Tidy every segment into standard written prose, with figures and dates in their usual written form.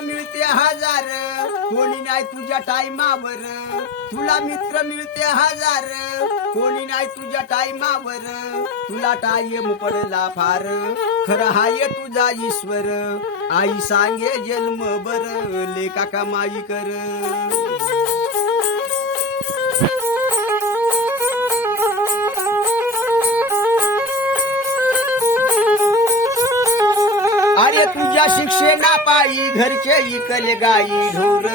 मिळते हजार, कोणी नाही तुझ्या टाईमावर. तुला मित्र मिळते हजार, कोणी नाही तुझ्या टाईमावर. तुला टाईम पडला फार, खरं हाय तुझा ईश्वर. आई सांगे जन्म बर, लेका कमाई कर. अरे तुझ्या शिक्षणा पायी घरचे इकल गाई ढोर.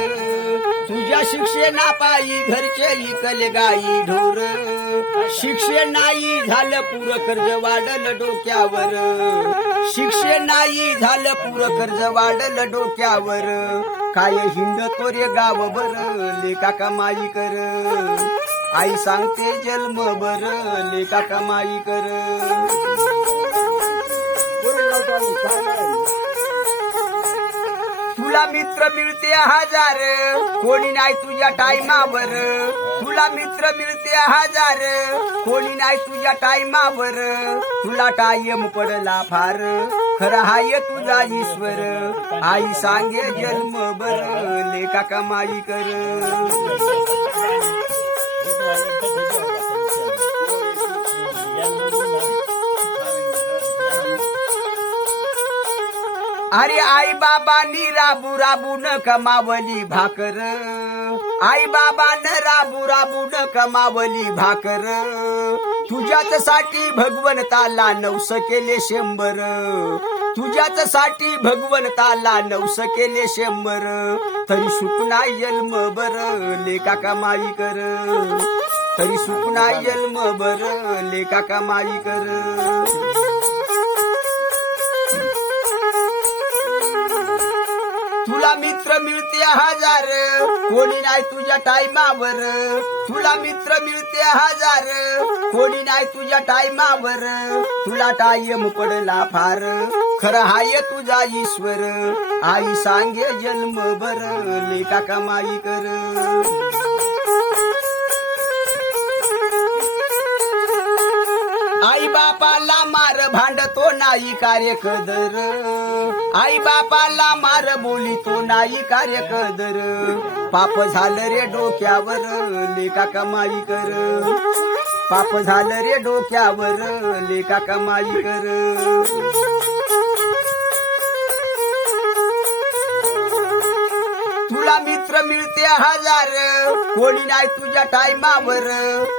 तुझ्या शिक्षणा पायी घरचे इकल गाई ढोर. शिक्षण नाही झालं पुर कर्ज वाढलं डोक्यावर. शिक्षण नाही झालं पुर कर्ज वाढलं डोक्यावर. काय हिंड तोरे गावभर, लेका कमाई कर. आई सांगते जन्म बर, लेका कमाई कर. तुला मित्र मिळते हजार, कोणी नाही तुझ्या टाईमावर. तुला मित्र मिळते हजार, कोणी नाही तुझ्या टाईमावर. तुला टाईम पडला फार, खरं हाय तुझा ईश्वर. आई सांगे जन्म बर, लेका कमाई कर. अरे आई बाबांनी राबू राबून कमावली भाकर. आई बाबानं राबू राबून कमावली भाकर. तुझ्याच साठी भगवंताला 9 केले 100. तुझ्याच साठी भगवंताला 9 केले 100. तरी सुकना जन्म बर, लेका कमाई कर. तरी सुकना जन्म बर, लेका कमाई कर. तुला मित्र मिळते हजार, कोणी नाही तुझ्या टाईमावर. तुला मित्र मिळते हजार, कोणी नाही तुझ्या टाईमावर. तुला टाईम पडला फार, खरं हाय तुझा ईश्वर. आई सांगे जन्म बर, लेका कमाई कर. आई बापाला मार भांडतो नाही कार्य कदर. आई बापाला मार बोलितो नाही कार्य कदर. पाप झालं रे डोक्यावर, लेका कमाई कर. पाप झालं रे डोक्यावर, लेका कमाई कर. तुला मित्र मिळते हजार, कोणी नाही तुझ्या टाईमावर.